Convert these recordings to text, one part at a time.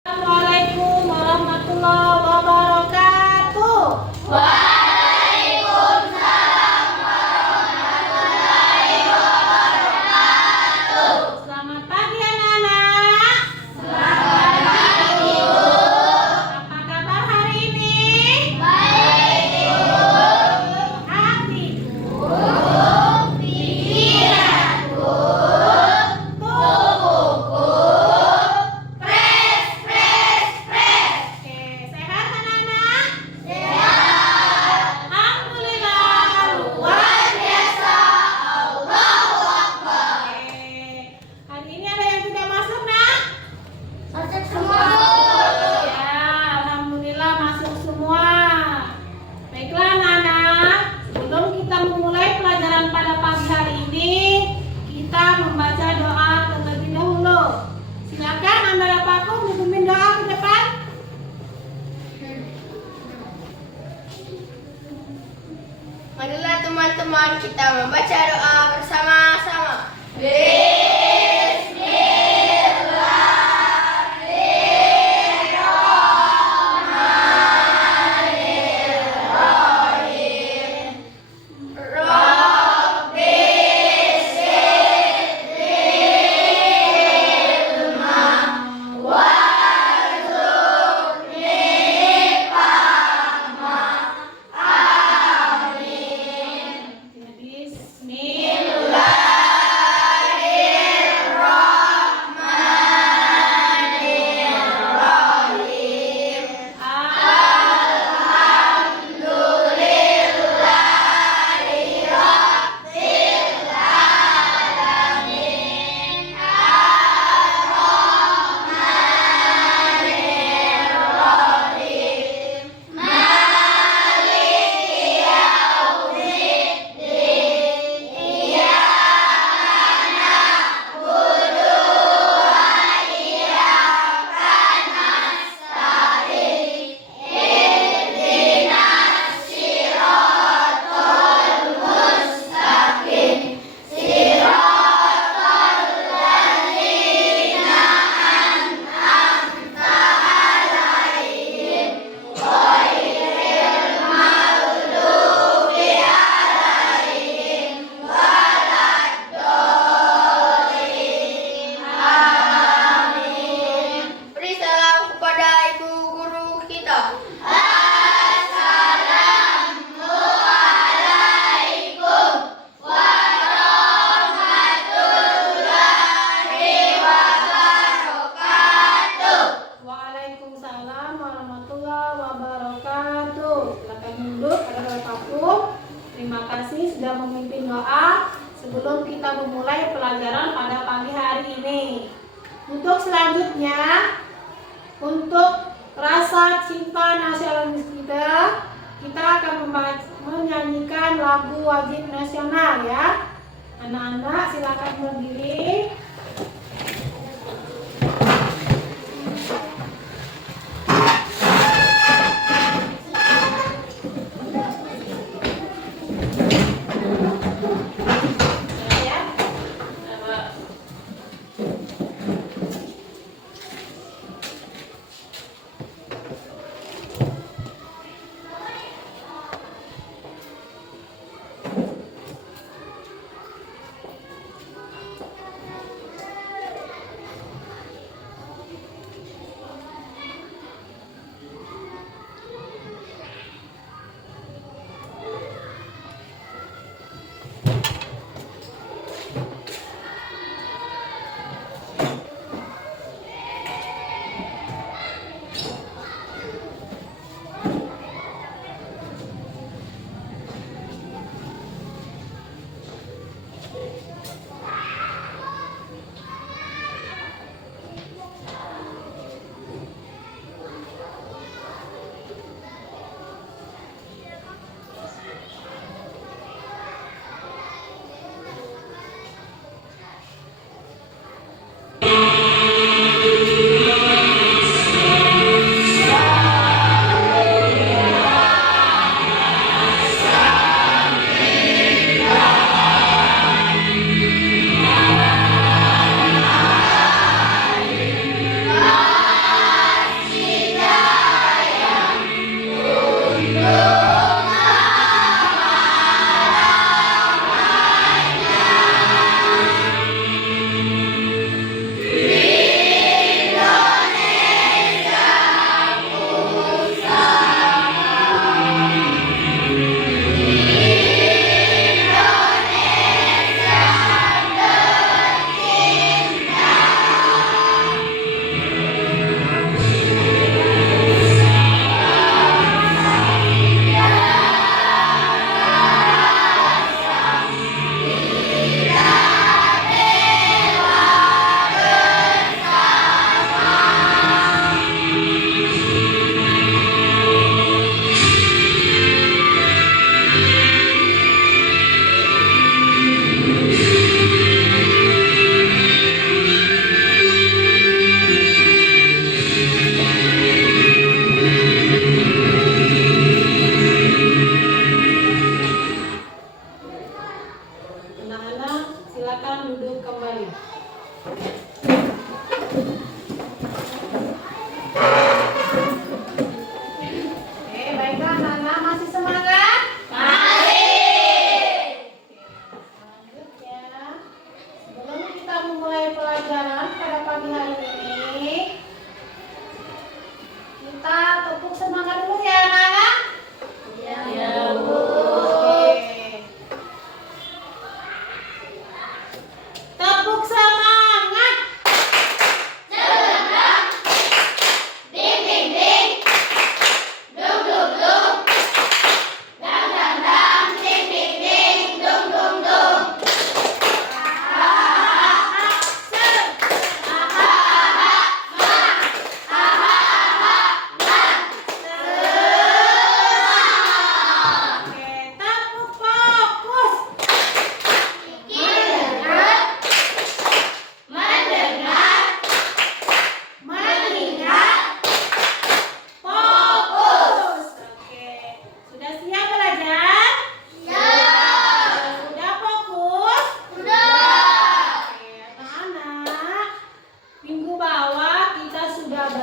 Assalamualaikum warahmatullahi wabarakatuh. Waalaikumsalam warahmatullahi wabarakatuh. Selamat pagi anak-anak. Selamat pagi, Bu. Apa kabar hari ini? Baik, Ibu. Hatiku, Pikiranku, tubuhku, fresh. Oke, sehat anak-anak? Sehat. Alhamdulillah. Luar biasa. Allahu Akbar. Oke, hari ini ada yang sudah masuk nak? Masuk semua, Bu. Ya, alhamdulillah masuk semua. Baiklah anak-anak, sebelum kita memulai pelajaran pada pagi hari ini, kita membaca doa terlebih dahulu. Silakan Anda Bapakku memimpin doa ke depan. Marilah teman-teman kita membaca doa bersama-sama. Beri salam kepada ibu guru kita. Assalamualaikum warahmatullahi wabarakatuh. Waalaikumsalam warahmatullahi wabarakatuh. Silakan duduk pada Bapakku. Terima kasih sudah memimpin doa sebelum kita memulai pelajaran pada pagi hari ini. Untuk selanjutnya, untuk rasa cinta nasionalis kita akan menyanyikan lagu wajib nasional ya. Anak-anak silakan berdiri.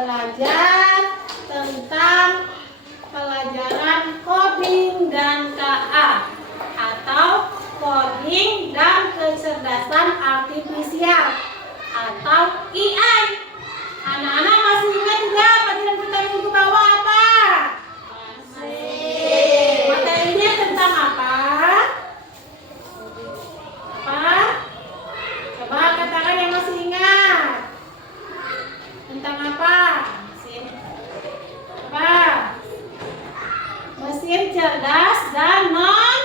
belajar tentang pelajaran coding dan KA atau coding dan kecerdasan artifisial atau AI. Anak-anak masih ingat juga pelajaran kita minggu bawah apa? Materinya tentang apa? Apa? Coba katakan yang masih ingat. Tentang apa? Apa? Mesin cerdas dan non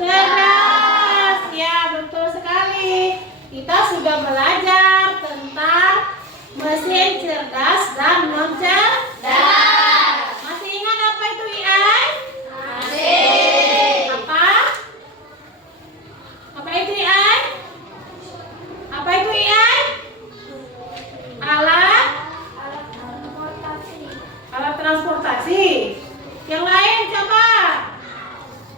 cerdas. Ya, betul sekali. Kita sudah belajar tentang mesin cerdas dan non cerdas. Masih ingat apa itu AI? Masih. Apa? Apa itu AI? Apa itu AI? Alat transportasi. Yang lain coba.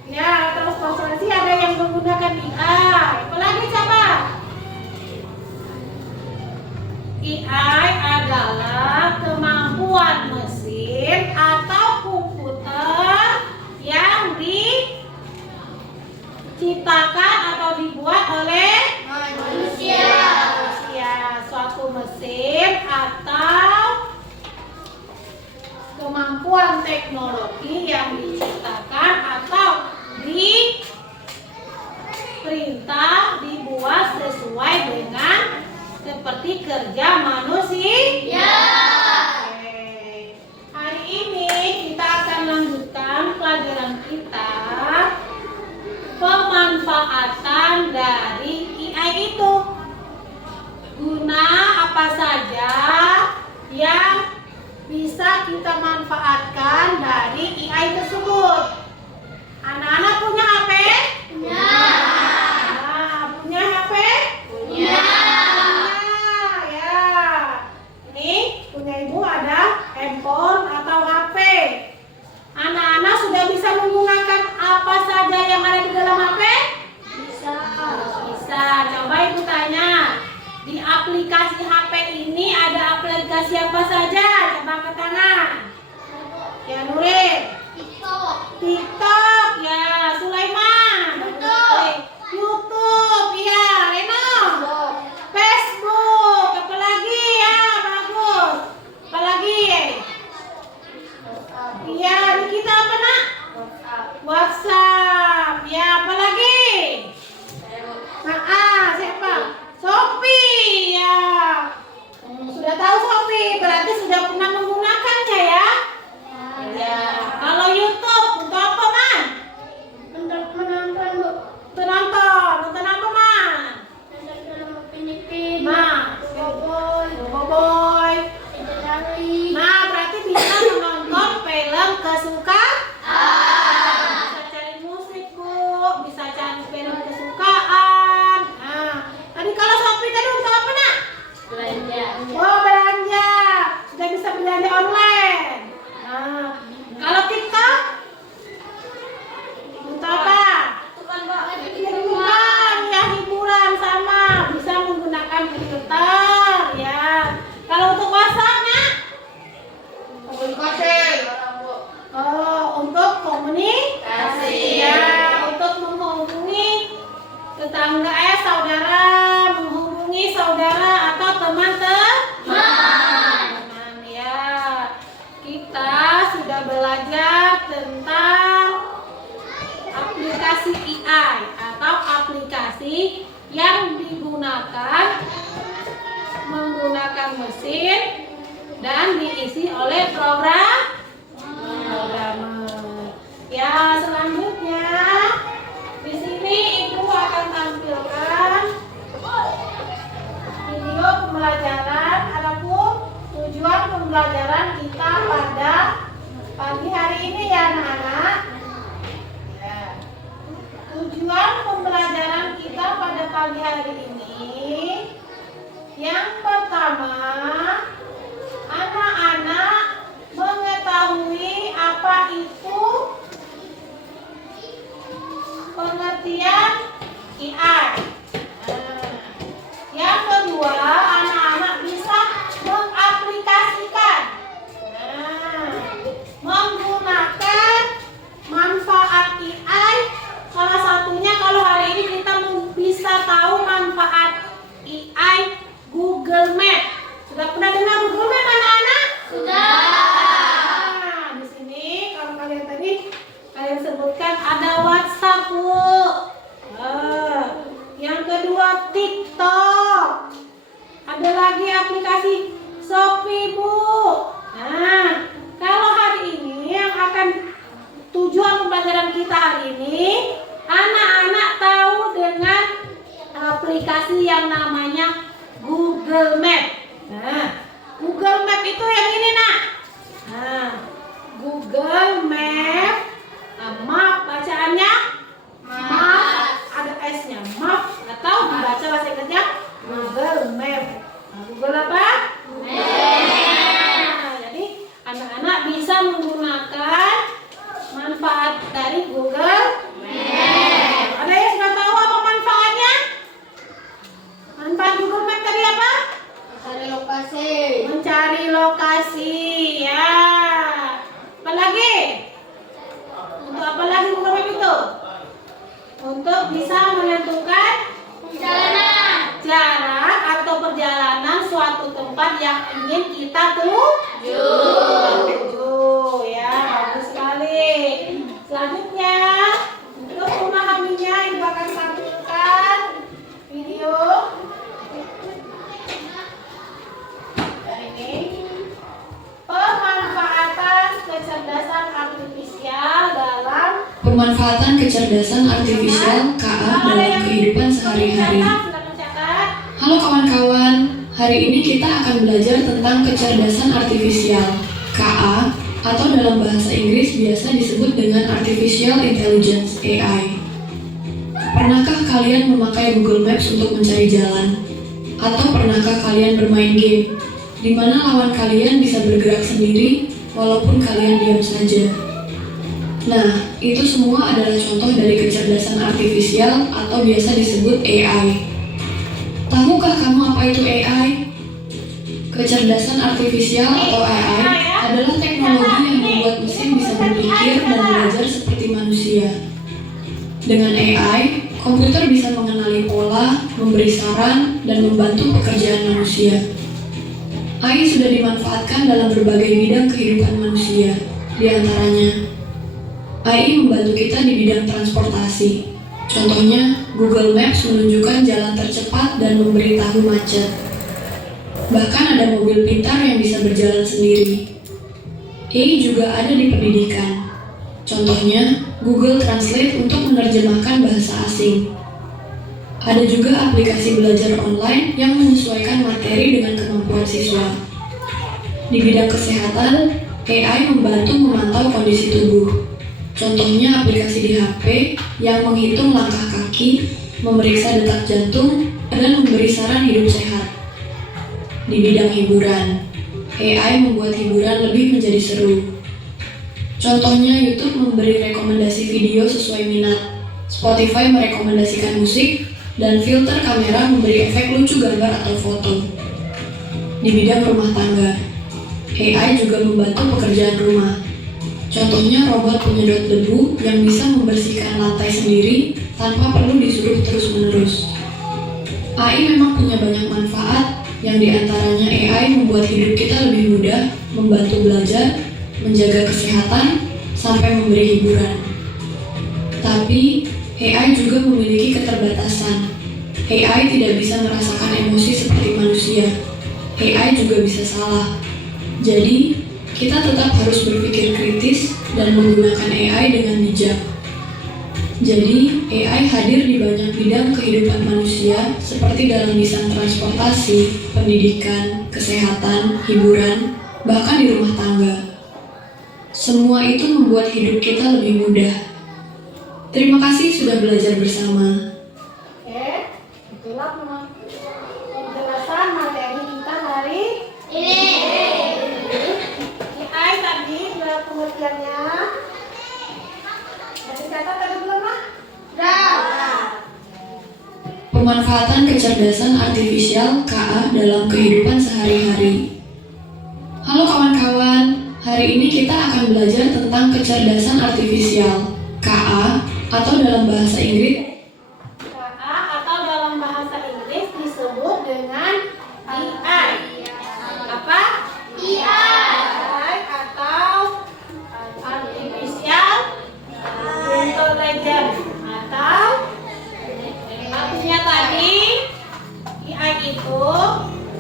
Ya, alat transportasi ada yang menggunakan AI. Apa lagi coba? AI adalah kemampuan mesin atau komputer yang diciptakan atau dibuat oleh Manusia. Suatu mesin atau kemampuan teknologi yang diciptakan atau diperintah dibuat sesuai dengan seperti kerja manusia. Oke. Hari ini kita akan lanjutkan pelajaran kita, pemanfaatan dari AI itu. Guna apa saja yang bisa kita manfaatkan dari AI tersebut? Anak-anak punya HP? Punya. Nah, punya HP? Punya. Ya. Ini punya ibu ada handphone atau HP. Anak-anak sudah bisa menggunakan apa saja yang ada di dalam HP? Bisa. Bisa. Coba ibu tanya. Di aplikasi HP ini ada aplikasi apa saja? Coba angkat tangan. Ya, Nuril. TikTok. Ya, Sulaiman. YouTube. Ya, Reno. Facebook. Apa lagi? Ya, bagus. Apa lagi? Iya, kita apa nak? WhatsApp. Ya, apa lagi? Siapa? Shopee. Ya. Sudah tahu Shopee, berarti sudah pernah menggunakannya ya? Ya. Kalau YouTube untuk apa, Man? Menonton, Bu. Nonton apa, Man? Nonton film Filipin. Nah, Boboiboy. Boboiboy. Dari. Nah, berarti bisa menonton film kesukaan. Bisa cari musik, Bu. Bisa cari film kesukaan. Nah, tadi kalau Shopee tadi untuk apa, nak? Belanja. Oh, belanja. Sudah bisa belanja online. Nah, kalau TikTok untuk apa? Hiburan, ya hiburan sama. Bisa menggunakan filter, ya. Kalau untuk WhatsApp, nak? Komunikasi. Oh, untuk komunikasi. Ya, untuk menghubungi tetangga, saudara, menghubungi saudara atau teman-teman. Ya, kita sudah belajar tentang aplikasi AI atau aplikasi yang digunakan menggunakan mesin dan diisi oleh programmer. Ya, selanjutnya di sini Ibu akan tampilkan video pembelajaran ataupun tujuan pembelajaran kita pada pagi hari ini ya, anak-anak. Ya. Tujuan pembelajaran kita pada pagi hari ini yang pertama, anak-anak mengetahui apa itu pengertian AI. Yang kedua, anak-anak bisa mengaplikasikan Ya. Apa lagi? Untuk apa lagi Google Map itu? Untuk bisa menentukan jarak atau perjalanan suatu tempat yang ingin kita tuju. Ya, bagus sekali. Selanjutnya, untuk memahaminya, Ibu akan tampilkan video. Ini pemanfaatan kecerdasan artifisial KA dalam kehidupan sehari-hari. Halo kawan-kawan, hari ini kita akan belajar tentang kecerdasan artifisial KA atau dalam bahasa Inggris biasa disebut dengan Artificial Intelligence AI. Pernahkah kalian memakai Google Maps untuk mencari jalan? Atau pernahkah kalian bermain game di mana lawan kalian bisa bergerak sendiri walaupun kalian diam saja? Nah, itu semua adalah contoh dari kecerdasan artifisial atau biasa disebut AI. Tahukah kamu apa itu AI? Kecerdasan artifisial atau AI adalah teknologi yang membuat mesin bisa berpikir dan belajar seperti manusia. Dengan AI, komputer bisa mengenali pola, memberi saran, dan membantu pekerjaan manusia. AI sudah dimanfaatkan dalam berbagai bidang kehidupan manusia, di antaranya AI membantu kita di bidang transportasi. Contohnya, Google Maps menunjukkan jalan tercepat dan memberitahu macet. Bahkan ada mobil pintar yang bisa berjalan sendiri. AI juga ada di pendidikan. Contohnya, Google Translate untuk menerjemahkan bahasa asing. Ada juga aplikasi belajar online yang menyesuaikan materi dengan kemampuan siswa. Di bidang kesehatan, AI membantu memantau kondisi tubuh. Contohnya aplikasi di HP yang menghitung langkah kaki, memeriksa detak jantung, dan memberi saran hidup sehat. Di bidang hiburan, AI membuat hiburan lebih menjadi seru. Contohnya YouTube memberi rekomendasi video sesuai minat, Spotify merekomendasikan musik, dan filter kamera memberi efek lucu gambar atau foto. Di bidang rumah tangga, AI juga membantu pekerjaan rumah. Contohnya robot penyedot debu yang bisa membersihkan lantai sendiri tanpa perlu disuruh terus-menerus. AI memang punya banyak manfaat, yang diantaranya AI membuat hidup kita lebih mudah, membantu belajar, menjaga kesehatan, sampai memberi hiburan. Tapi, AI juga memiliki keterbatasan. AI tidak bisa merasakan emosi seperti manusia. AI juga bisa salah. Jadi, kita tetap harus berpikir kritis dan menggunakan AI dengan bijak. Jadi, AI hadir di banyak bidang kehidupan manusia seperti dalam bidang transportasi, pendidikan, kesehatan, hiburan, bahkan di rumah tangga. Semua itu membuat hidup kita lebih mudah. Terima kasih sudah belajar bersama. Oke, itulah penjelasan materi kita hari ini. AI tadi sudah pengertiannya. Ada catat tadi belum, Mak? Sudah. Pemanfaatan kecerdasan artifisial KA dalam kehidupan sehari-hari. Halo kawan-kawan, hari ini kita akan belajar tentang kecerdasan artifisial KA atau dalam bahasa Inggris disebut dengan AI. Apa? AI atau Artificial Intelligence, atau artinya tadi AI itu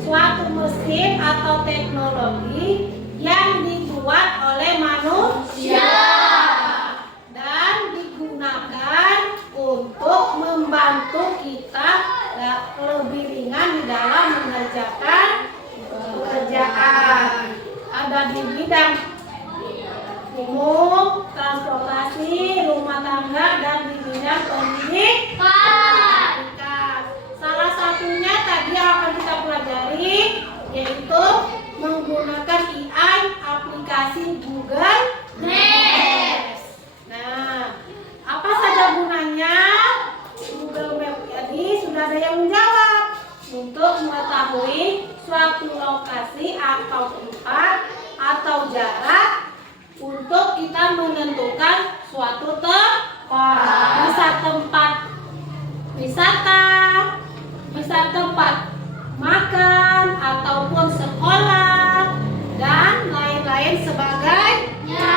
suatu mesin atau teknologi yang dibuat oleh manusia dan digunakan untuk membantu kita lebih ringan di dalam mengerjakan pekerjaan. Ada di bidang umum, transportasi, rumah tangga, dan di bidang pendidikan. Salah satunya tadi yang akan kita pelajari yaitu menggunakan AI aplikasi Google Maps. Nah, apa saja gunanya Google Maps? Jadi sudah ada yang menjawab. Untuk mengetahui suatu lokasi atau tempat jarak untuk kita menentukan suatu tempat. Bisa tempat wisata, bisa tempat makan ataupun sekolah dan lain-lain sebagainya.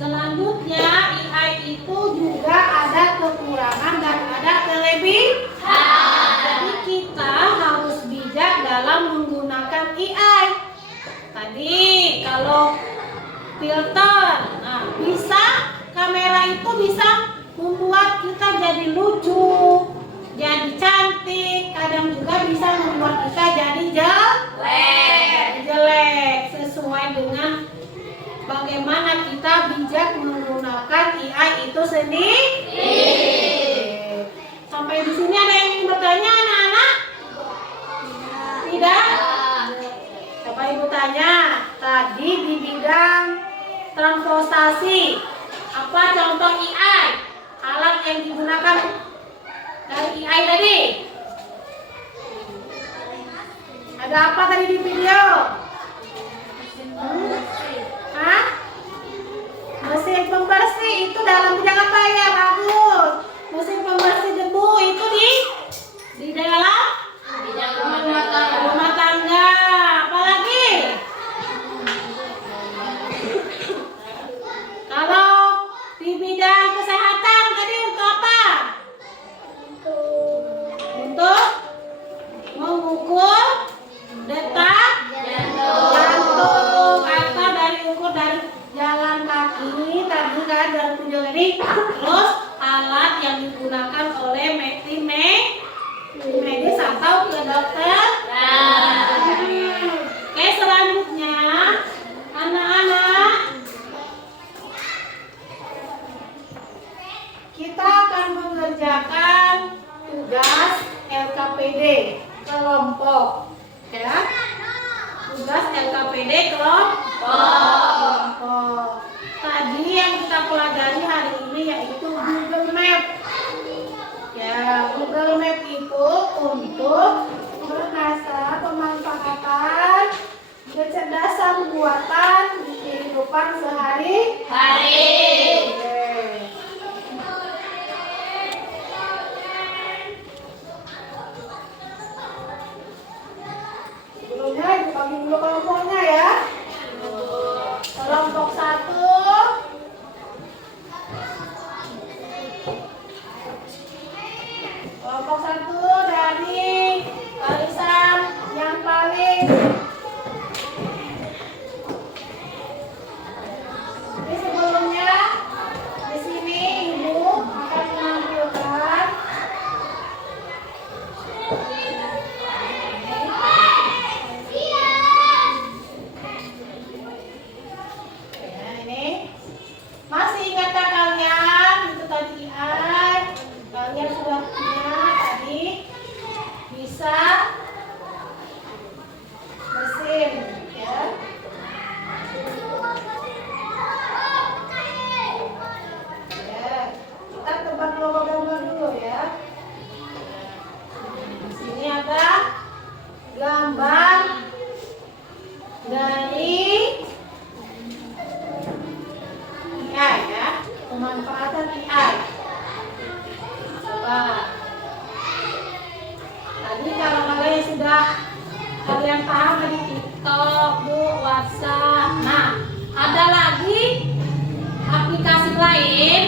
Selanjutnya, AI itu juga ada kekurangan dan ada kelebihan. Jadi kita harus bijak dalam menggunakan AI. Tadi kalau filter, bisa kamera itu bisa membuat kita jadi lucu, jadi cantik, kadang juga bisa membuat kita jadi jelek, sesuai dengan bagaimana kita bijak menggunakan AI itu sendiri. Sampai di sini ada yang ingin bertanya, anak-anak? Tidak? Coba ibu tanya. Tadi di bidang transportasi, apa contoh AI? Alat yang digunakan dari AI tadi? Ada apa tadi di video? Hah? Mesin pembersih itu dalam bidang apa ya? Bagus. Mesin pembersih debu itu di dalam rumah tangga. Apalagi? Kalau di bidang kesehatan tadi untuk apa? Untuk mengukur detak jantung atau dari ukur dari jalan kaki tadi kan dari tunjung ini. Terus alat yang digunakan oleh medis atau ke dokter. Oke, selanjutnya anak-anak, kita akan mengerjakan tugas LKPD kelompok, ya. Tugas LKPD kelompok. Tadi yang kita pelajari hari ini yaitu Google Map. Ya, Google Map itu untuk mengasah pemanfaatan kecerdasan buatan di kehidupan sehari-hari. Sebelumnya ibu bagi dulu kelompoknya ya. Kelompok 1. Kelompok 1 dari barisan yang paling. Jadi sebelumnya di sini ibu akan menampilkan ini. Masih ingatkah kalian itu tadi kalian sudah punya tadi bisa mesin ya. Kita tebak logo gambar dulu ya. Di sini ada gambar dari AI ya, pemanfaatan AI. Coba. Tadi kalau kalian sudah kalian paham dari TikTok, WhatsApp. Nah, ada lagi aplikasi lain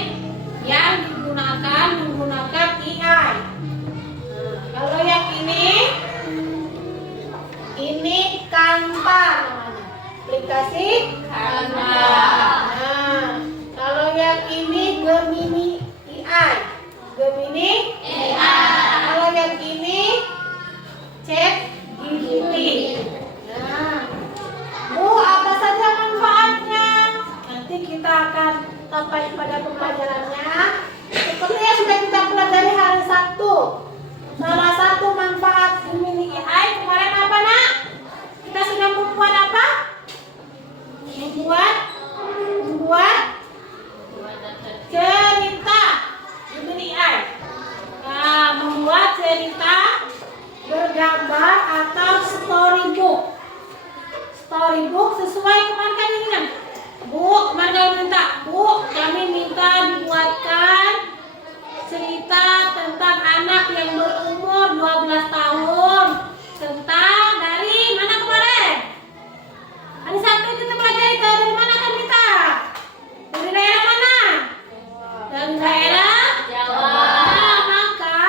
yang digunakan menggunakan AI. Kalau yang ini Canva namanya. Aplikasi Canva. Nah, kalau yang ini Gemini AI. Kalau yang ini ChatGPT. Nah, apa saja manfaatnya? Nanti kita akan sampai pada pembelajarannya. Seperti yang sudah kita pelajari hari Sabtu. Salah satu manfaat Gemini AI kemarin apa, Nak? Kita sudah membuat apa? Membuat Ibu sesuai kemarin kan ini kan. Bu, kemarin kami minta, Bu, kami minta dibuatkan cerita tentang anak yang berumur 12 tahun. Tentang dari mana kemarin? Hari Sabtu kita pelajari dari mana kan kita? Dari daerah mana? Dari daerah Jawa. Nah, maka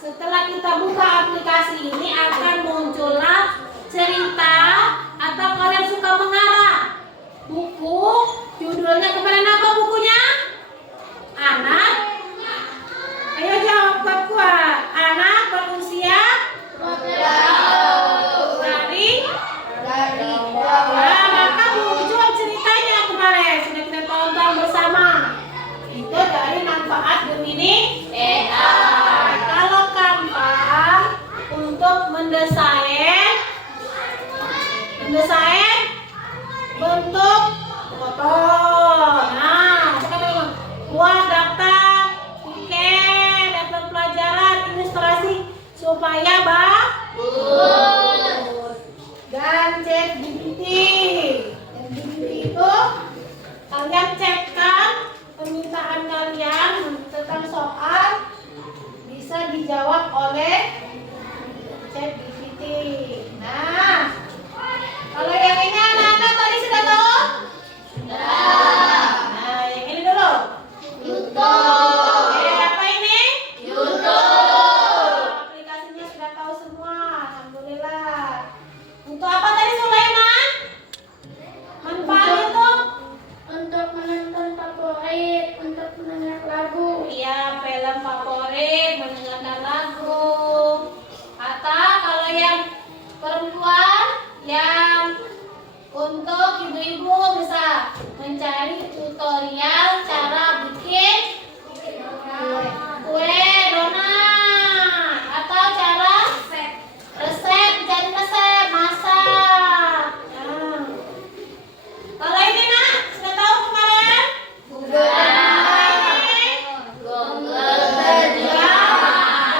setelah kita buka aplikasi ini akan muncullah cerita atau kalian suka mengarang buku. Judulnya kemarin apa bukunya? Anak. Ayo jawab kuat-kuat. Anak berusia dari nah, maka muncul ceritanya kemarin sudah kita tonton bersama. Itu dari manfaat Gemini AI. Kalau gampang untuk mendesain bentuk foto. Nah, sekarang buat daftar tiket, daftar pelajaran, ilustrasi supaya bagus. Dan ChatGPT. ChatGPT itu kalian cekkan permintaan kalian tentang soal bisa dijawab oleh ChatGPT. Nah, kalau yang ini anak-anak tadi sudah tahu? Sudah. Nah, yang ini dulu. YouTube. Apa ini? YouTube. Aplikasinya sudah tahu semua. Alhamdulillah. Untuk apa tadi Sulaiman? Manfaat itu? Untuk menonton favorit, untuk mendengar lagu. Iya, film favorit, mendengarkan lagu. Atau kalau yang perempuan, yang untuk ibu-ibu bisa mencari tutorial cara bikin kue donat atau cara resep mencari resep masak. Nah, kalau ini nak sudah tahu kemarin?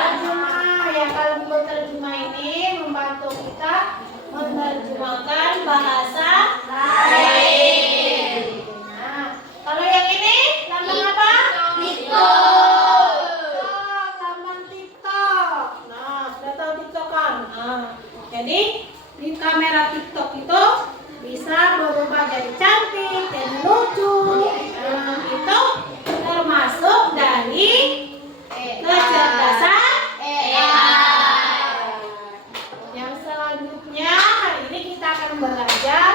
Terjemah ya, kalau Google terjemah ini membantu kita menerjemahkan bahasa lain. Nah, kalau yang ini lambang apa? TikTok. Lambang TikTok. Nah, sudah tahu TikTok kan? Nah, jadi di kamera TikTok itu bisa berubah jadi cantik, jadi lucu. Nah, itu termasuk dari kecerdasan AI. Yang selanjutnya hari ini kita akan belajar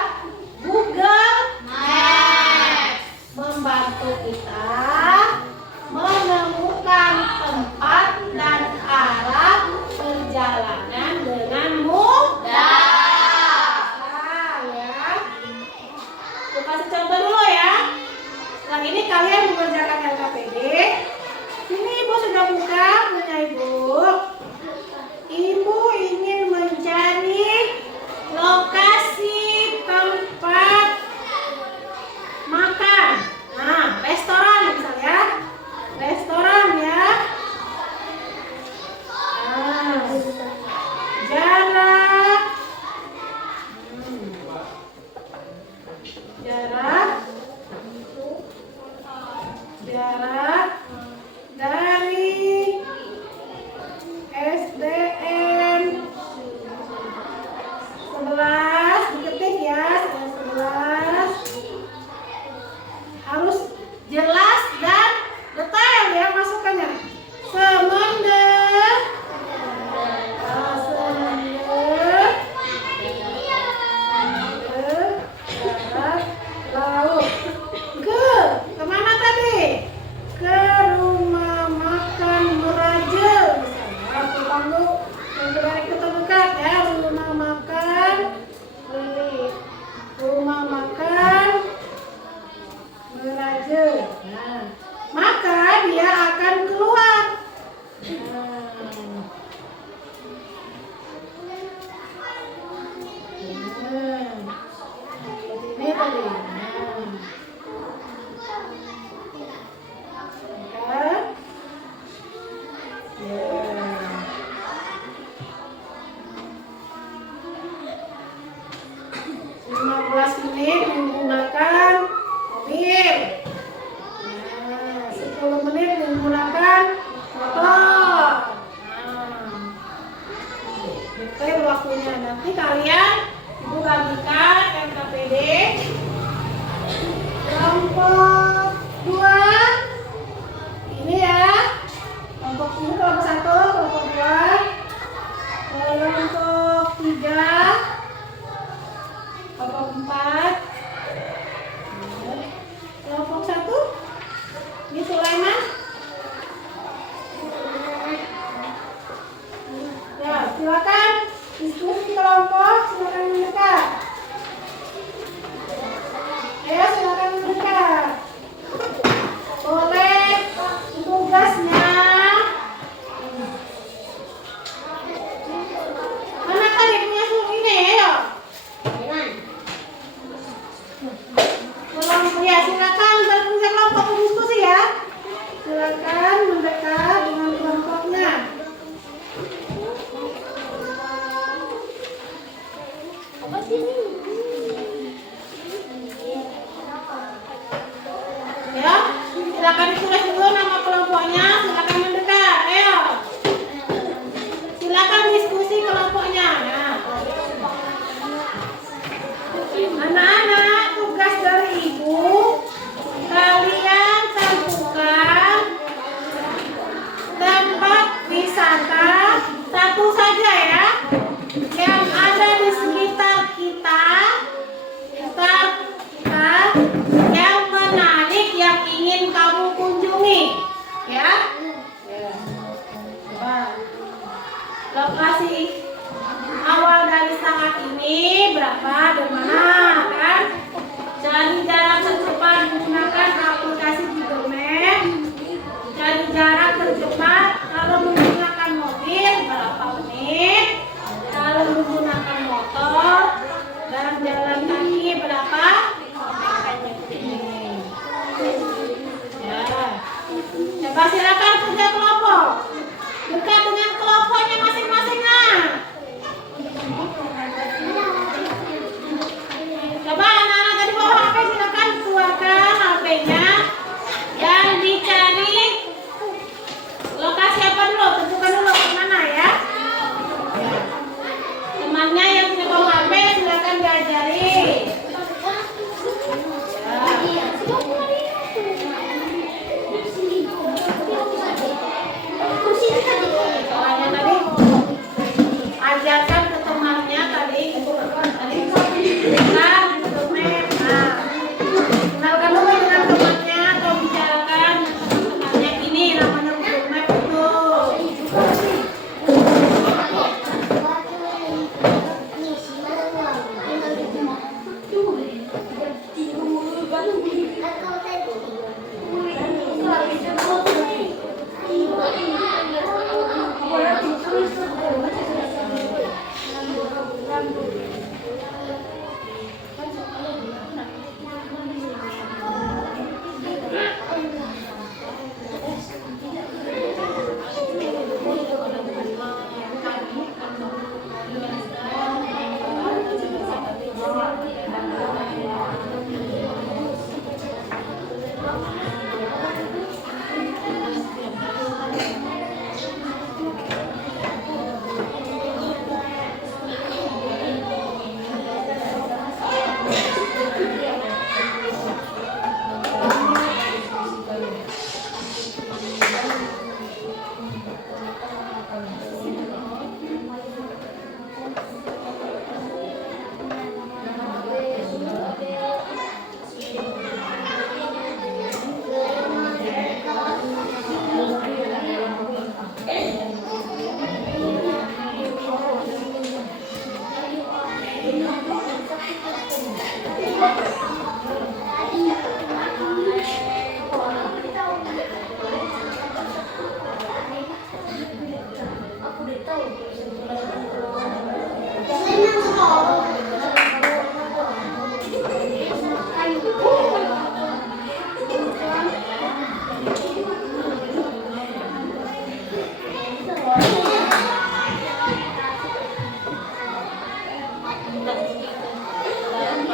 Google Maps, membantu kita menemukan tempat dan arah perjalanan dengan mudah. Nah, ya. Aku kasih contoh dulu ya. Setelah ini kalian mengerjakan LKPD. Sini Ibu sudah buka punya Ibu. Ibu ingin mencari lokasi tempat makan. Nah, restoran misalnya. Restoran ya. Nah, jarak dari SDN 11 diketik ya, 11 harus jelas dan detail ya masukannya. Semende laut. Kemana tadi? Ke rumah makan Meraja. Aku panggil yang terdekat ya, rumah makan Meraja. Nah, maka dia akan keluar. Ini tadi. menit menggunakan mobil. Nah, 10 menit menggunakan motor. Nah, detail waktunya. Nanti kalian ibu bagikan NKPD kelompok 2 ini ya. Kelompok ini kelompok 1, kelompok 2, kelompok 3, kelompok 4, kelompok 1 ini Sulaiman. Ya, silakan diskusi kelompok, silakan mendekat. Ya, silakan mendekat. Boleh tugasnya. Mana tadi punya ini ya? Kelompok ya, silakan berfungsi kelompok berdiskusi ya. Silakan mendekat dengan kelompoknya. Ya, silakan ditulis dulu nama kelompoknya, silakan mendekat. Ayo. Silakan diskusi kelompoknya. Nah. Anak-anak, tugas dari ibu, kalian tentukan tempat wisata satu saja ya, yang ada di sekitar kita, yang menarik, yang ingin kamu kunjungi, ya. Coba. Lokasi awal dari sangat ini berapa dan mana kan? Cari jarak tercepat menggunakan aplikasi Google Map. Cari jarak tercepat kalau menggunakan mobil berapa menit? Kalau menggunakan motor dan jalan kaki berapa? Ya. Coba silakan kerja kelompok. Dekat dengan kelompoknya masing-masing nah. Coba anak-anak tadi bawa HP, silakan keluarkan HP-nya dan dicari lokasi apa dulu, tentukan dulu kemana ya. Temannya yang sudah bawa HP silakan diajari. Soalnya tadi ajarkan ke temannya tadi kenalkan dulu dengan temannya atau bicarakan temannya, ini namanya Google Map itu.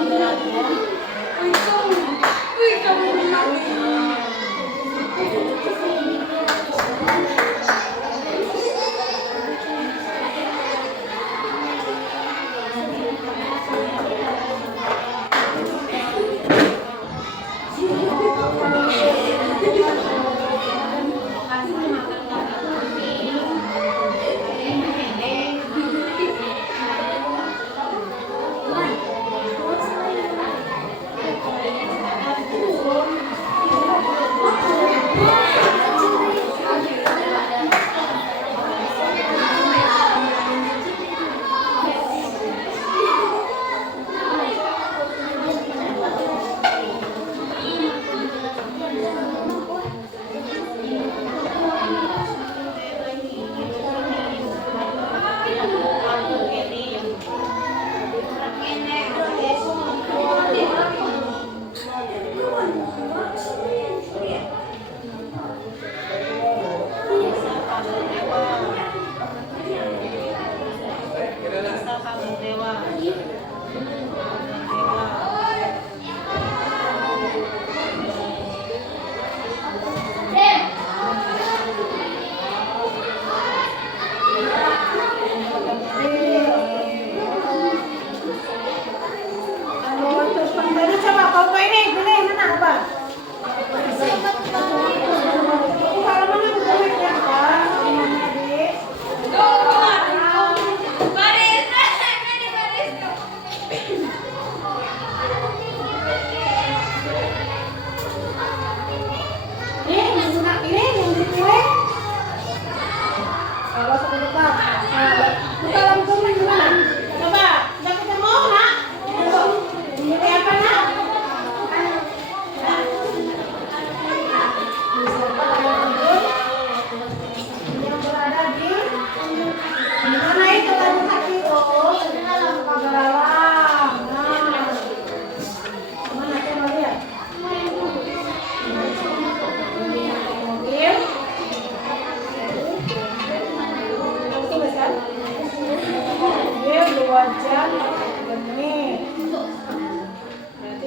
Terima kasih.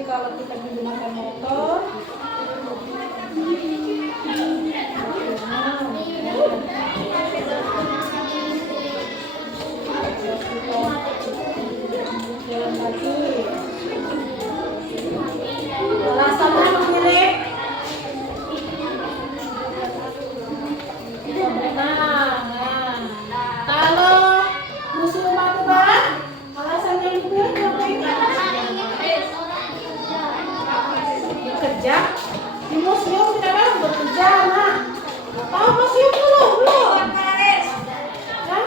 kalau kita menggunakan motor. Jalan kaki. Alasannya mirip. Nah, kalau museum batu bara, alasannya mirip bekerja. Di museum kita kan bekerja, nah. Tahu museum belum? Kan?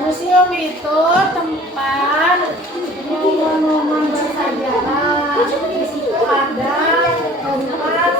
Museum itu tempat momen-momen bersejarah. Di situ ada tempat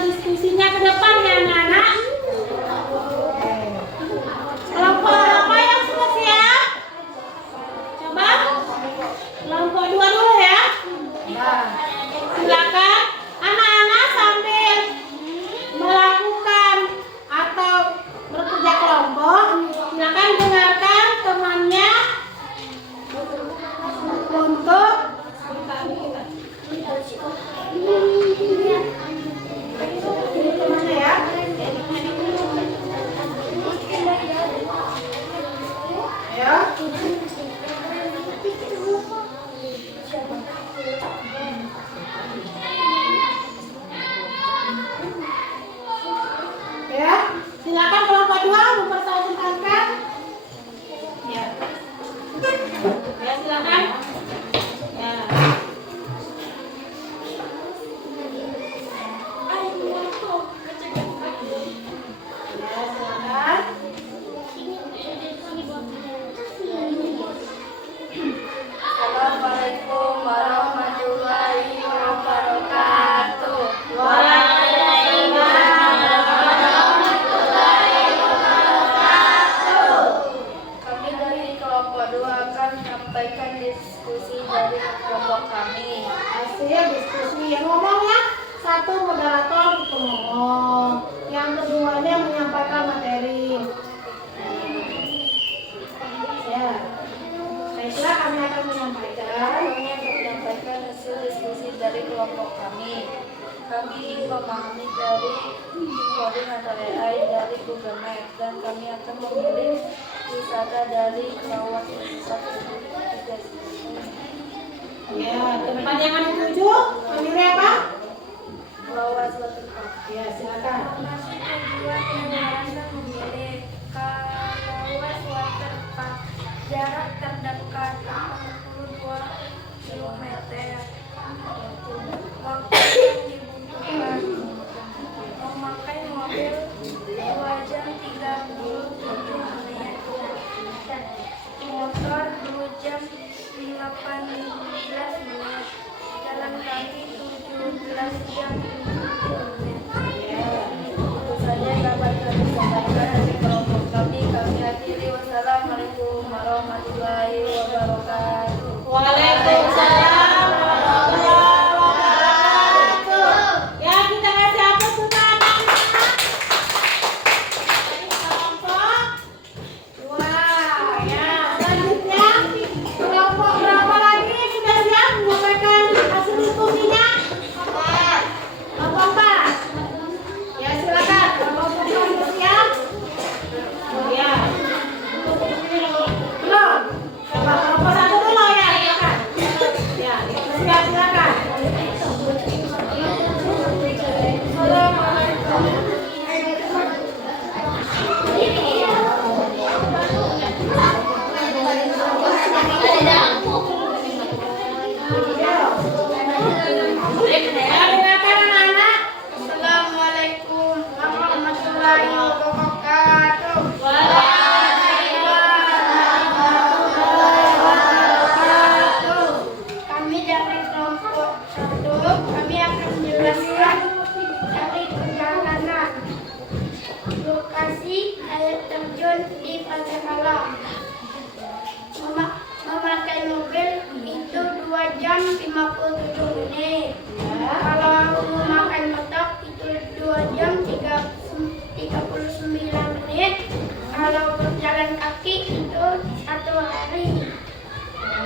diskusinya ke depan ya anak-anak. Kelompok apa yang sudah siap? Coba kelompok 2 dulu ya. Silakan anak-anak sambil melakukan atau bekerja kelompok, silakan dengarkan temannya untuk temannya ya. Ya. Ya, silakan kelompok 2 mempertahankan. Ya. Ya, silakan. Ya. Assalamualaikum warahmatullahi wabarakatuh. Kami dari kelompok 2 akan menyampaikan diskusi dari kelompok kami. Hasil diskusi yang ngomongnya satu moderator pengomong, yang keduanya menyampaikan materi. Ya, baiklah kami akan menyampaikan. Kami akan menyampaikan hasil diskusi dari kelompok kami. Kami ingin memahami dari koordinator AI dari Google Maps dan kami akan memilih wisata dari Kerawas Wisata. Ya, tempat yang Anda tuju memilih apa? Kerawas Waterpark. Ya, silakan. Masih tujuan yang Anda memilih Kerawas Waterpark. Jarak terdekat 42 km. Waktu yang dibutuhkan memakai mobil 2 jam 37 menit, motor 2 jam 18 menit, jalan kaki 17 jam 7 menit. Itu saja dapat kami sampaikan dari kelompok kami. Kami akhiri. Wassalamualaikum warahmatullahi wabarakatuh. Waalaikumsalam warahmatullahi wabarakatuh. Ya, kita kasih aplaus untuk anak-anak. Dari kelompok 2. Ya, selanjutnya kelompok berapa lagi sudah siap menyampaikan hasil diskusinya? Kelompok 4. Ya, silakan. Kelompok 4 sudah siap? Ya. Belum. Coba kelompok 1 dulu ya, silakan. Ya, siap, silakan. Ya, dengarkan anak-anak. Assalamualaikum warahmatullahi wabarakatuh. Kami dari kelompok 1, kami akan menjelaskan dari perjalanan lokasi air terjun di Pasir Alam. Memakai mobil itu 2 jam 57 menit. Kalau memakai motor itu 2 jam 39 menit. Kalau berjalan kaki itu 1 hari.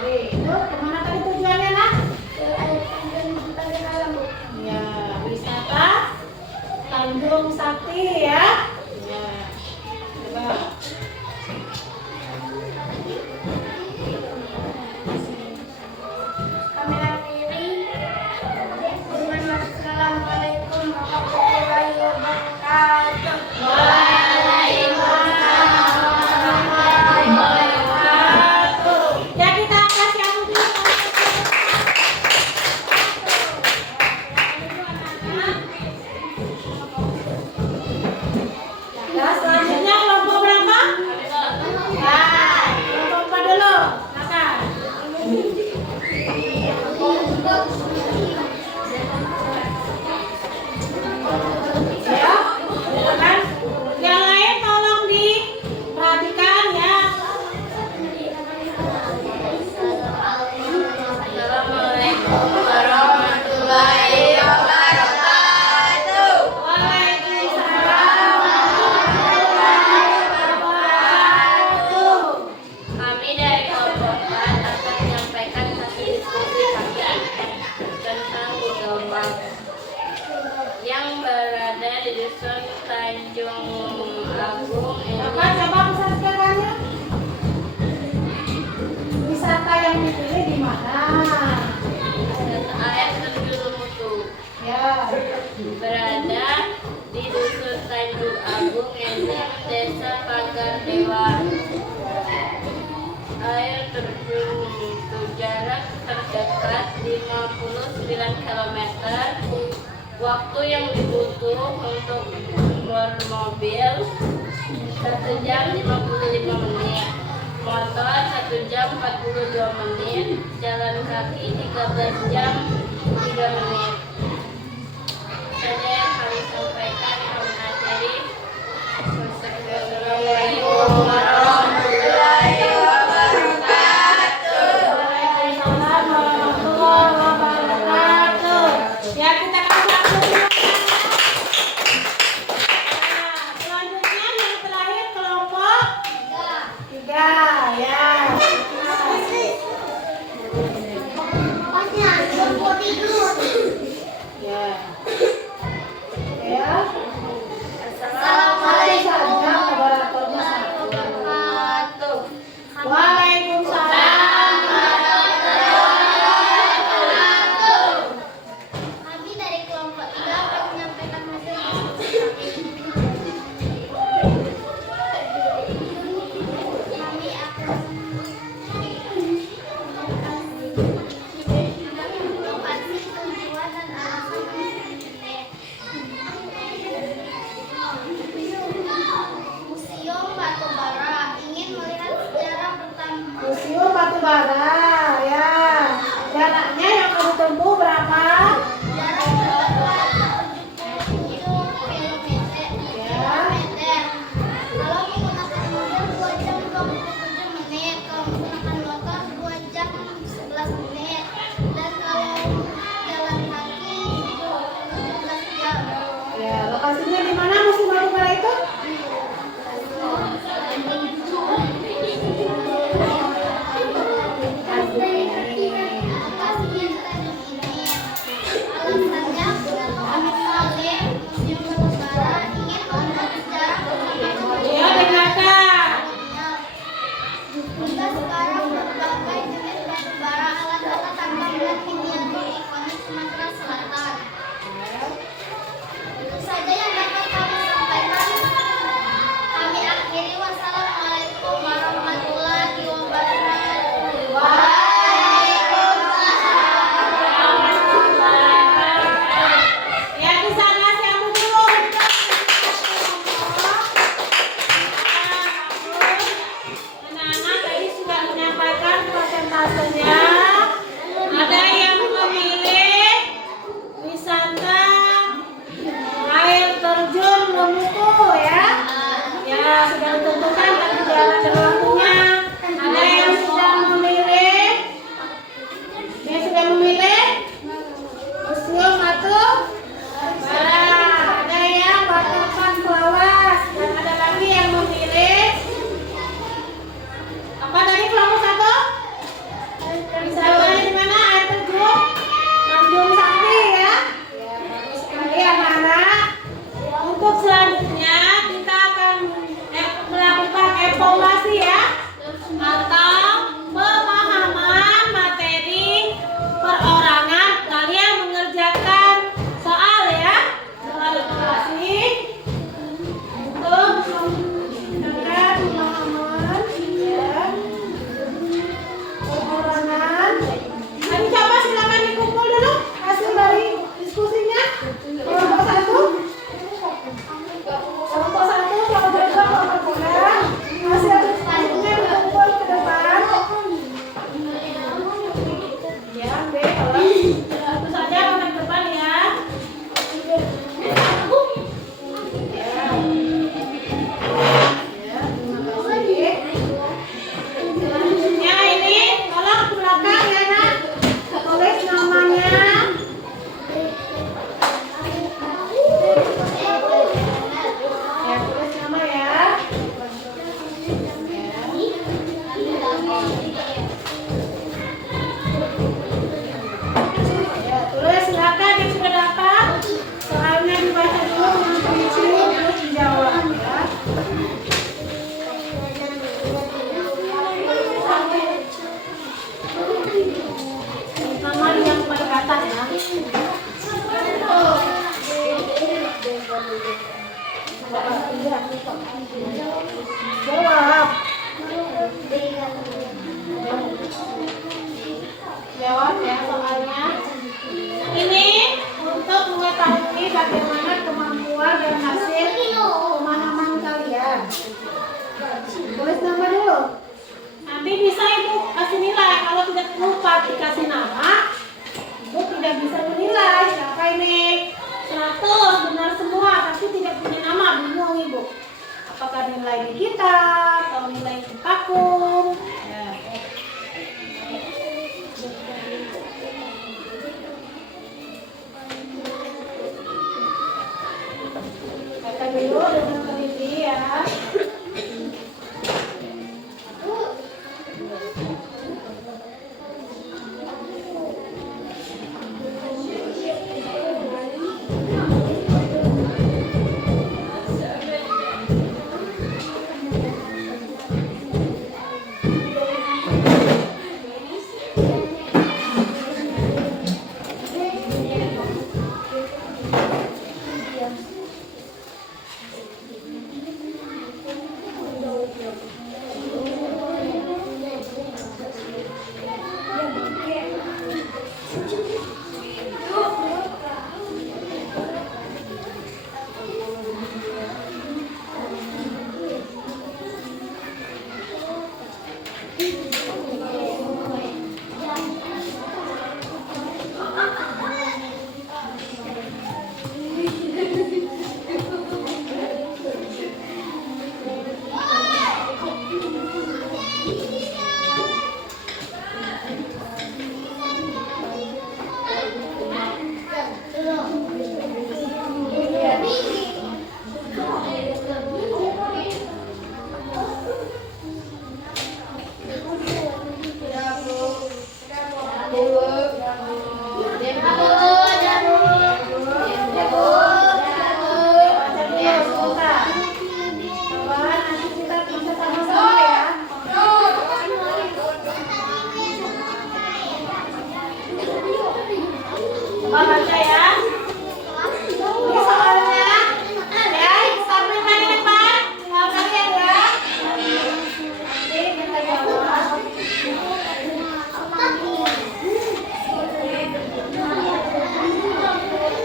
Itu kemana tadi tujuannya, nak? Ke air terjun di Pasir Alam. Ya, wisata Tanjung Sakti ya. Ya. Coba. Kami akhiri dengan Assalamualaikum warahmatullahi wabarakatuh. Ya, kita kasih aplaus dulu. Ya, selanjutnya kelompok berapa? Ya, kelompok 4 dulu. Silakan. Ya, silakan. Yang lain tolong diperhatikan ya. Assalamualaikum warahmatullahi wabarakatuh. Waalaikumsalam warahmatullahi wabarakatuh. Kami dari kelompok 4 akan menyampaikan hasil diskusi kami tentang Google Maps yang berada di dusun Tanjung Agung. Coba bisa sekarangnya. Wisata yang dipilih di mana? Air terjun Lumutu Ya. berada di dusun Tanjung Agung, Desa Pagar Dewa. Air terjun Lumutu jarak terdekat 59 km. Waktu yang dibutuh untuk bermobil 1 jam 55 menit, motor 1 jam 42 menit, jalan kaki 13 jam 3 menit. Saja yang kami sampaikan. Kami akhiri. Assalamualaikum warahmatullahi wabarakatuh. Waalaikumsalam warahmatullahi wabarakatuh. Ya, kita kasih aplaus dulu. Nah, selanjutnya yang terakhir kelompok 3 ya. Ya. Ya. Assalamualaikum Moderatornya satu. Waalaikumsalam warahmatullahi wabarakatuh. Kami dari kelompok 3 akan menyampaikan hasil diskusi kami akan lokasi, tujuan, dan alasan memilih. Museum Batubara ingin melihat sejarah pertama. Museum Batubara ya. Jaraknya yang kamu tempuh berapa? Jarak terdekat 77 kilometer. Kalau menggunakan mobil 2 jam 27 menit, kalau menggunakan motor 2 jam 11 menit, dan kalau jalan kaki 17 jam. Ya, lokasinya di mana Museum Batubara itu? Alasannya, kami Saleh, Museum Batubara ingin melihat sejarah perkembangan Ya, dengarkan. hingga sekarang berbagai jenis batubara, alat-alat tambang dan miniatur ikonik Sumatera Selatan. Itu saja yang dapat kami sampaikan. Kami akhiri. Wassalamualaikum warahmatullahi wabarakatuh. Ya, di sana siapa dulu? Anak-anak tadi sudah menyampaikan persentasenya. Ada yang memilih wisata air terjun Lemuku ya. Ya, sudah ditentukan tadi jalan dan waktunya. Ada yang sudah memilih? Yang sudah memilih? Museum Batubara. Ada yang Waterpark Lawas, dan ada lagi yang memilih apa tadi kelompok 1? Wisatanya di mana? Air terjun Tanjung Sakti ya. Ya, bagus sekali anak-anak. Untuk selanjutnya kita akan melakukan evaluasi ya, atau pemahaman materi perorangan. Kalian mengerjakan soal ya, soal evaluasi untuk meningkatkan pemahaman ya, perorangan. Tadi coba silakan dikumpul dulu hasil dari diskusinya. Kelompok 1, kelompok 1, kelompok 2, kelompok 3. Hasil diskusinya dikumpul ke depan. Ya, oke. Kalau satu saja ke depan ya. Ya. Ya, terima kasih. Selanjutnya ini tolong ke belakang ya nak. Tulis namanya. Ya, tulis nama ya. Ya, tulis silakan yang sudah dapat. Soalnya dibaca dulu dengan teliti terus dijawab ya. Nama yang paling atas ya. Jawab. Jawab ya soalnya. Ini untuk mengetahui bagaimana kemampuan dan hasil pemahaman kalian. Tulis nama dulu. Nanti bisa ibu kasih nilai. Kalau tidak lupa dikasih nama, ibu tidak bisa menilai. Siapa ini? 100 benar semua, tapi tidak punya nama, bingung ibu. Apakah nilai di kita atau nilai di vakum? Ya. Baca dulu dengan teliti ya. Baca ya. Ini soalnya ya sampai dari depan. Tinggal kalian ya. Nanti kita jawab.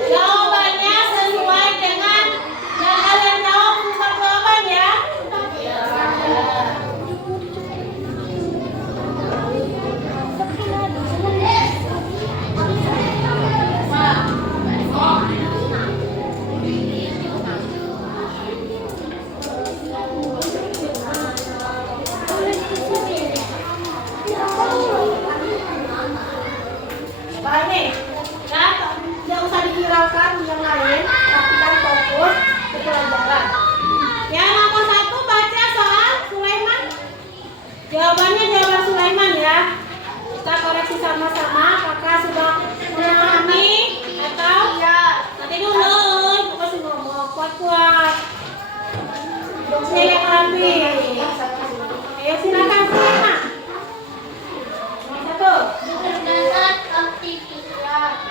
Jawabannya sesuai dengan yang kalian jawab bukan jawaban ya. Baik nih, ya, tidak usah dihiraukan yang lain, tapi kan fokus ke pelajaran. Ya, nomor 1 baca soal Sulaiman. Jawabannya jawaban Sulaiman ya. Kita koreksi sama-sama. Apakah sudah memahami atau? Ya. Nanti dulu, masih ngomong kuat-kuat. Duduknya yang rapi. Ayo silakan Sulaiman. Nomor 1. Kecerdasan artifisial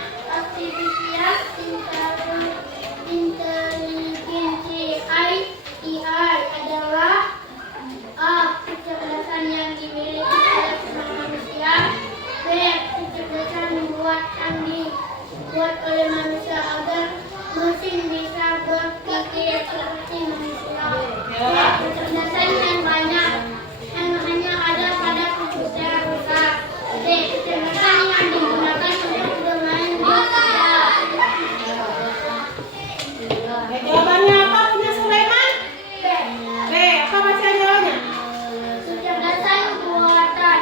inteligensi AI adalah A. Kecerdasan yang dimiliki oleh semua manusia. B. Kecerdasan dibuat oleh manusia agar mesin bisa berpikir seperti manusia. C. Kecerdasan yang banyak yang hanya ada pada komputer besar. D. Kecerdasan yang digunakan untuk bermain di Jawabannya apa punya Sulaiman? B. Apa baca jawabannya? kecerdasan buatan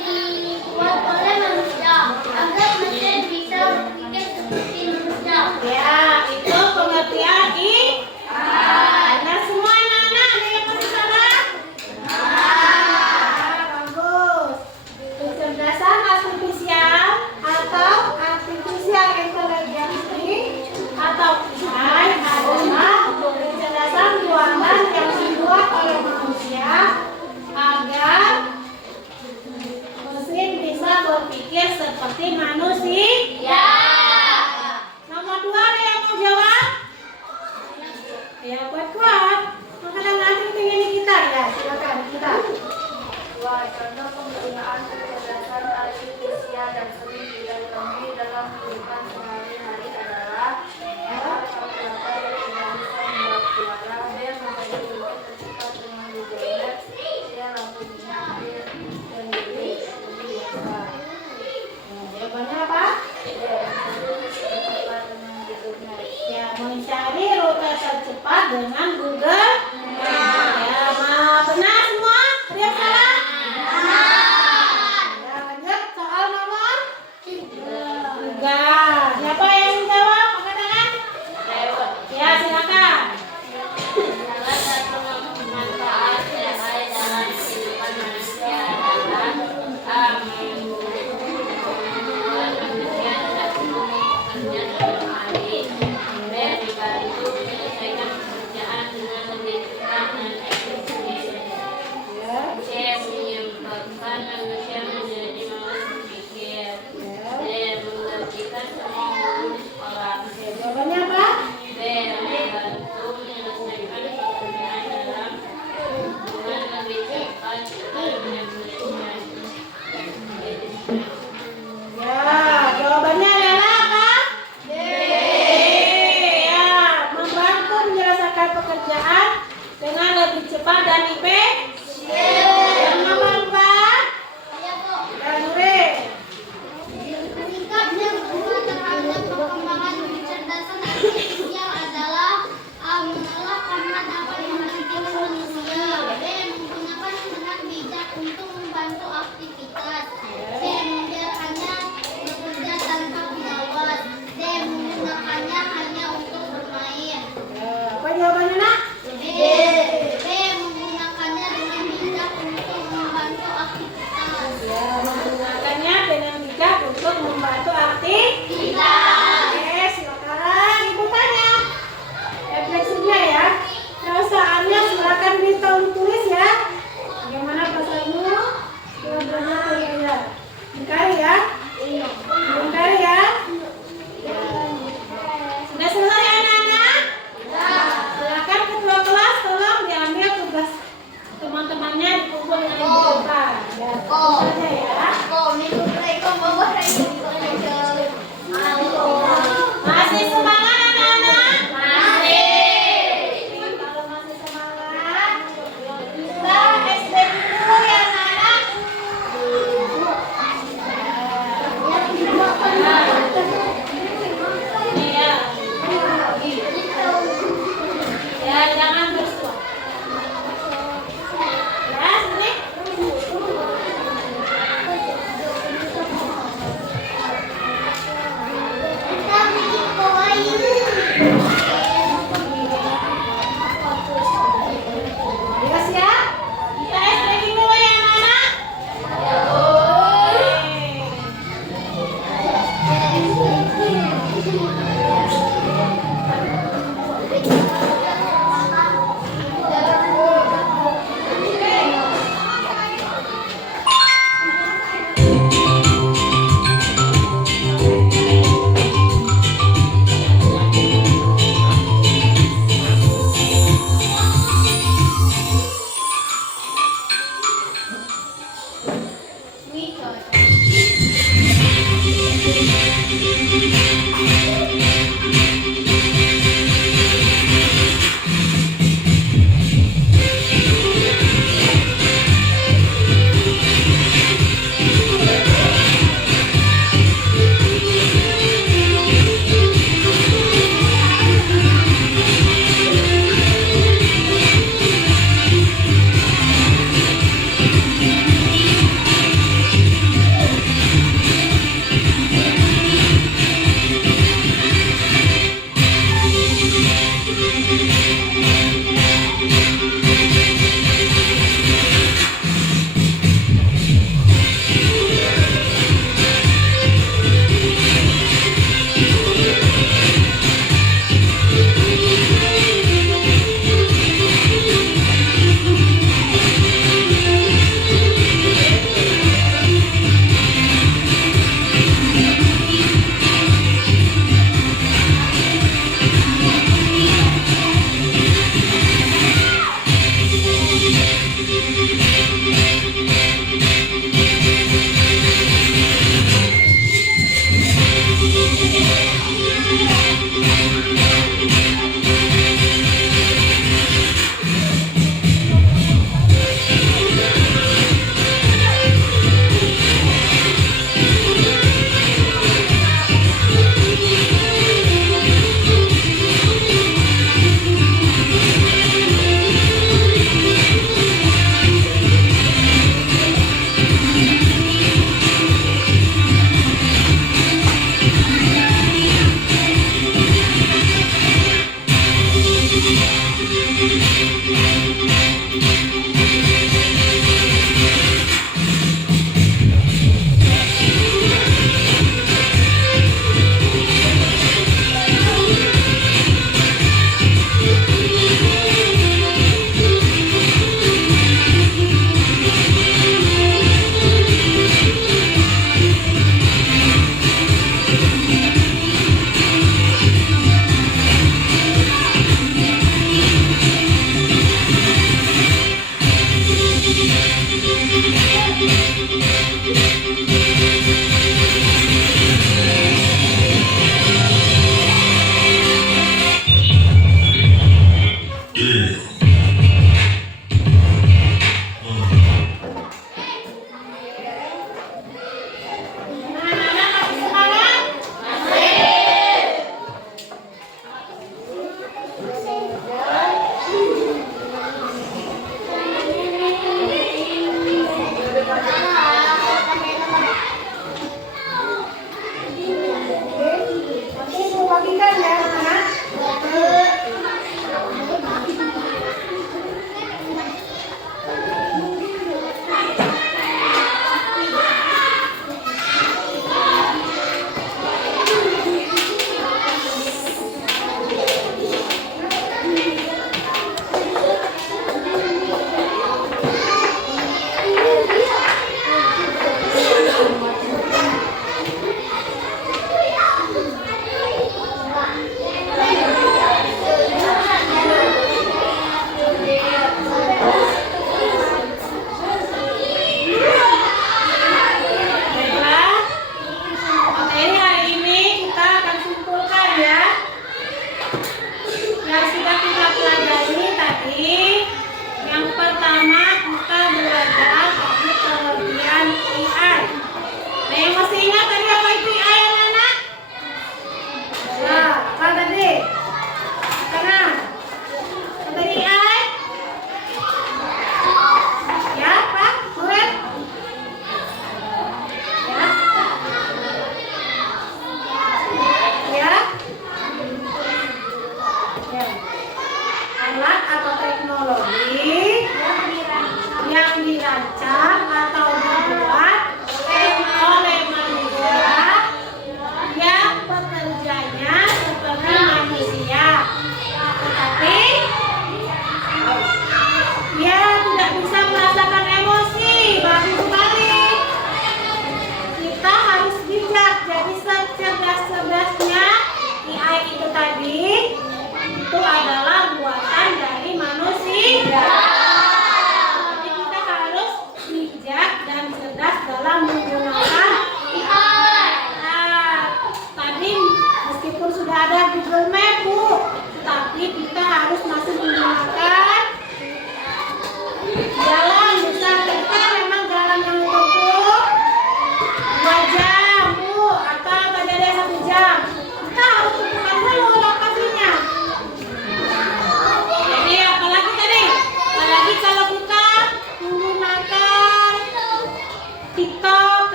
yang dibuat oleh manusia agar mesin bisa berpikir seperti manusia. Ya, itu pengertian I. Benar semua anak-anak, ada yang masih salah? Bagus. Kecerdasan artifisial atau artificial intelligence atau AI adalah kecerdasan buatan yang dibuat oleh manusia agar mesin bisa berpikir seperti manusia. Nomor 2 ada yang mau jawab? Ya, kuat-kuat. Makanan nanti tinggi kita ya, silakan kita. Contoh penggunaan kecerdasan artifisial dan sering ditemui dalam kehidupan sehari-hari adalah kalkulator yang tidak bisa membuat suara, B. membantu untuk tercepat dengan Google Maps, C. lampu minyak, D. sendiri biasa. Jawabannya apa? D. tercepat dengan Google Maps. Ya, mencari rute tercepat dengan Google. Ya, benar semua? Ada yang salah? Ya, lanjut soal nomor 3. Siapa yang menjawab? Makanan? Ya, silakan. Salah satu manfaat AI dalam kehidupan manusia adalah A. membuat manusia dapat bekerja dengan baik. B. dibantu menyelesaikan pekerjaan dengan lebih cepat dan efisien. C. menyebabkan manusia menjadi malas berpikir. D. menggantikan semua guru di sekolah. Jawabannya apa? B. membantu menyelesaikan pekerjaan dalam dengan lebih cepat dan efisien. Ya, jawabannya adalah apa? D. Ya, membantu menyelesaikan pekerjaan dengan lebih cepat dan efisien. Yang nomor 4. Wih, cocok.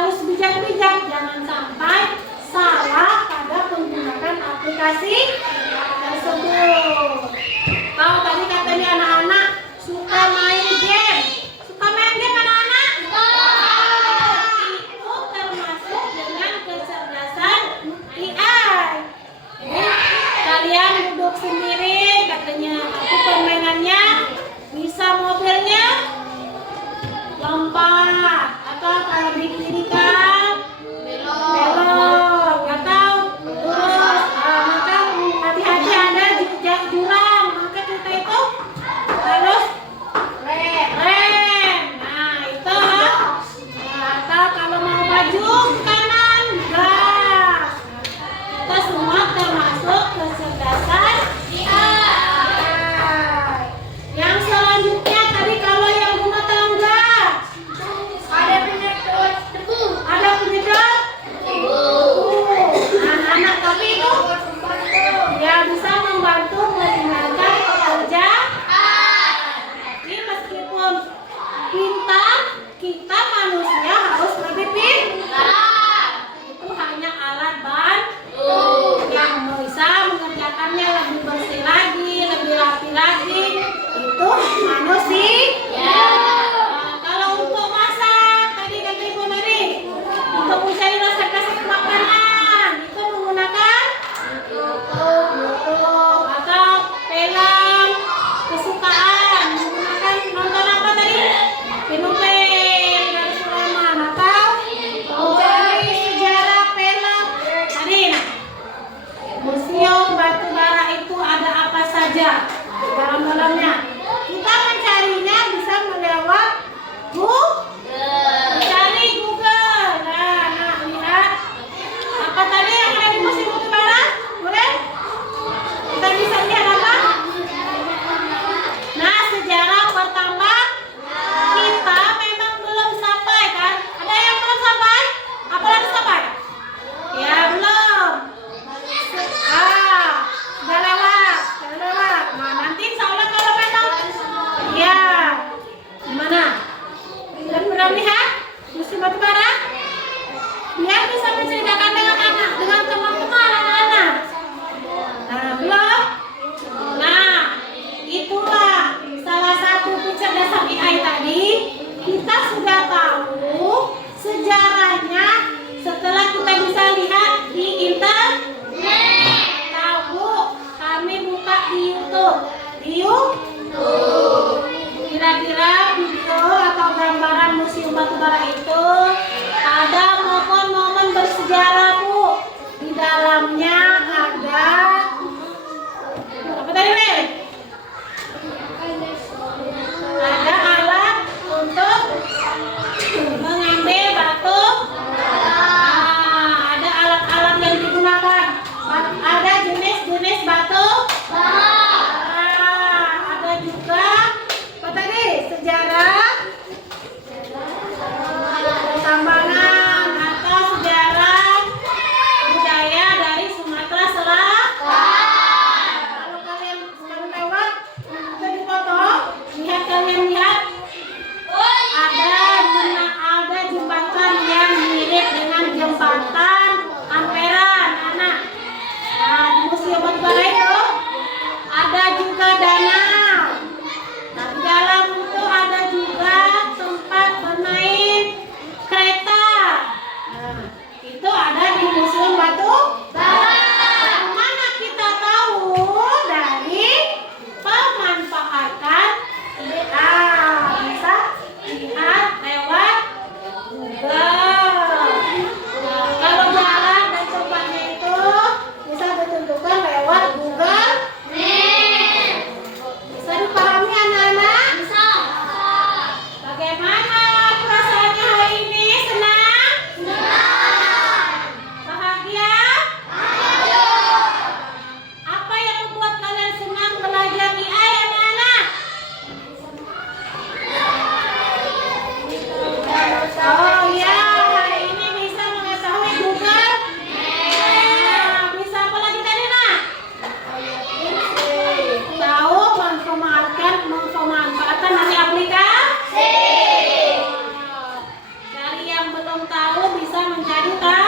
harus bijak-bijak, jangan sampai salah pada menggunakan aplikasi tersebut. Kalau tadi katanya anak-anak suka main game. Suka main game anak-anak? Itu termasuk dengan kecerdasan AI. Kalian duduk sendiri, katanya aku permainannya bisa mobilnya lompat, atau kalau di kiri kan belok, atau terus maka hati-hati ada jurang, maka kita itu harus rem. Nah itu atau kalau mau maju ke kanan gas. Kita semua termasuk kecerdasan AI. Yang selanjutnya tadi kalau yang rumah tangga Ada penyedot debu. ada penyedot anak-anak, tapi itu ya bisa membantu meringankan pekerjaan. Tapi meskipun pintar, kita manusia harus lebih pintar. Itu hanya alat bantu yang bisa mengerjakannya lebih bersih lagi, lebih rapi lagi. Itu manusia. Kalau untuk masak, tadi kata Ibu Mary, untuk mencari resep-resep makanan, itu menggunakan YouTube atau film kesukaan. Menggunakan nonton apa tadi? Film dari Sulaiman atau mencari sejarah film. Tadi, nah, Museum Batubara itu ada apa saja di dalam-dalamnya. Kita mencarinya bisa melewat mencari Google. Nah, lihat apa tadi yang ada di Museum Batubara? Boleh? Kita bisa lihat apa? Nah, sejarah pertama kita memang belum sampai kan? Ada yang belum sampai? Apa lagi sampai? Ya belum. Sudah lewat. Nah, nanti insya Allah kalau memang ya gimana? Dan pernah lihat Museum Batubara? Dia bisa menceritakan dengan anak, dengan teman-teman anak-anak. Nah, belum? Nah, itulah salah satu kecerdasan AI tadi. Kita sudah tahu sejarahnya setelah kita bisa lihat di internet. Tahu, kami buka di YouTube. Di YouTube. Kira-kira video atau gambaran Museum Batubara itu ada momen-momen bersejarah, Bu. Di dalamnya ada apa tadi, Mel? Ada alat untuk mengambil batu. Ada alat-alat yang digunakan. Ada jenis-jenis batu. Ada juga apa tadi? Sejarah tambangan atau sejarah budaya dari Sumatera Selatan. Kalau kalian sedang lewat, kita di foto, kalian lihat ada jembatan yang mirip dengan jembatan Amperan, anak. Nah, di Museum Batubara itu ada juga danau. Nah, di dalam itu ada juga tempat bermain kereta. Nah, itu ada di Museum Batubara. Mana kita tahu dari pemanfaatan bisa lihat lewat Google. Nah, kalau jalan dan tempatnya itu bisa ditentukan lewat Google. Bisa dipahami anak-anak? Bisa. Bagaimana perasaannya hari ini? Senang? Senang. Bahagia? Bahagia. Apa yang membuat kalian senang belajar AI, anak-anak? Oh ya, hari ini bisa mengetahui Google. Nah, bisa apa lagi tadi, nak? Tahu memanfaatkan dari aplikasi. Dari yang belum tahu menjadi